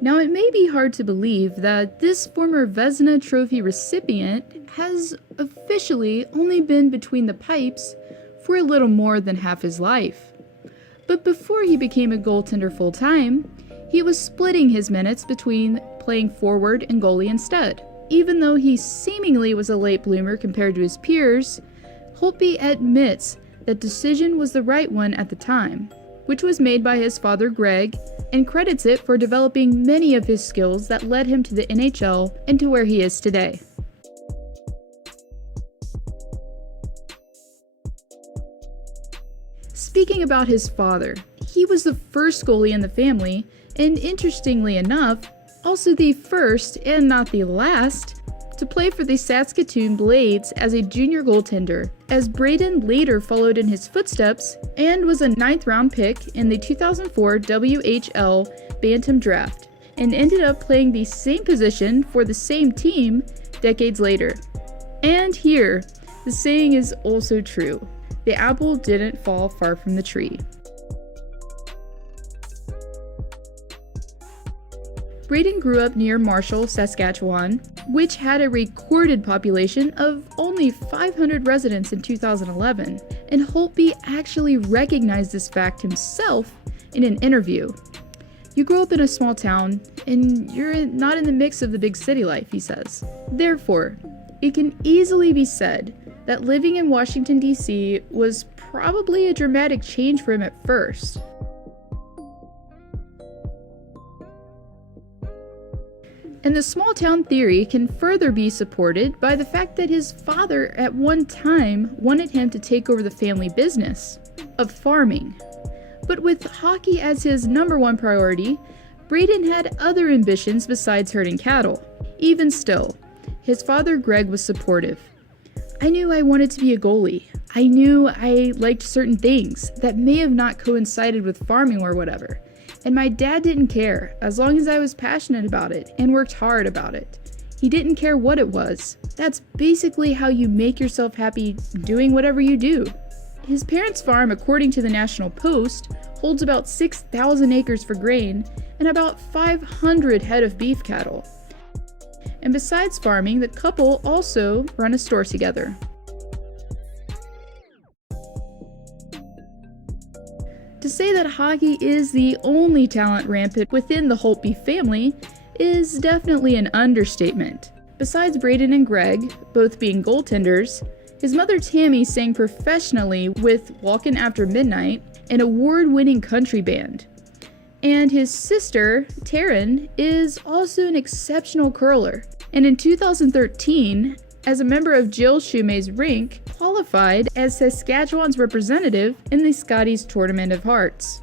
Now, it may be hard to believe that this former Vezina Trophy recipient has officially only been between the pipes for a little more than half his life. But before he became a goaltender full-time, he was splitting his minutes between playing forward and goalie instead. Even though he seemingly was a late bloomer compared to his peers, Holtby admits that decision was the right one at the time, which was made by his father Greg, and credits it for developing many of his skills that led him to the NHL and to where he is today. Speaking about his father, he was the first goalie in the family, and interestingly enough, also the first, and not the last, to play for the Saskatoon Blades as a junior goaltender, as Braden later followed in his footsteps and was a 9th-round pick in the 2004 WHL Bantam Draft, and ended up playing the same position for the same team decades later. And here, the saying is also true: the apple didn't fall far from the tree. Braden grew up near Marshall, Saskatchewan, which had a recorded population of only 500 residents in 2011, and Holtby actually recognized this fact himself in an interview. "You grow up in a small town, and you're not in the mix of the big city life," he says. Therefore, it can easily be said that living in Washington, D.C. was probably a dramatic change for him at first. And the small town theory can further be supported by the fact that his father at one time wanted him to take over the family business of farming. But with hockey as his #1 priority, Braden had other ambitions besides herding cattle. Even still, his father Greg was supportive. "I knew I wanted to be a goalie. I knew I liked certain things that may have not coincided with farming or whatever. And my dad didn't care, as long as I was passionate about it and worked hard about it. He didn't care what it was. That's basically how you make yourself happy doing whatever you do." His parents' farm, according to the National Post, holds about 6,000 acres for grain and about 500 head of beef cattle. And besides farming, the couple also run a store together. To say that hockey is the only talent rampant within the Holtby family is definitely an understatement. Besides Braden and Greg, both being goaltenders, his mother Tammy sang professionally with Walkin' After Midnight, an award-winning country band. And his sister, Taryn, is also an exceptional curler. And in 2013, as a member of Jill Shumay's rink, qualified as Saskatchewan's representative in the Scotties Tournament of Hearts.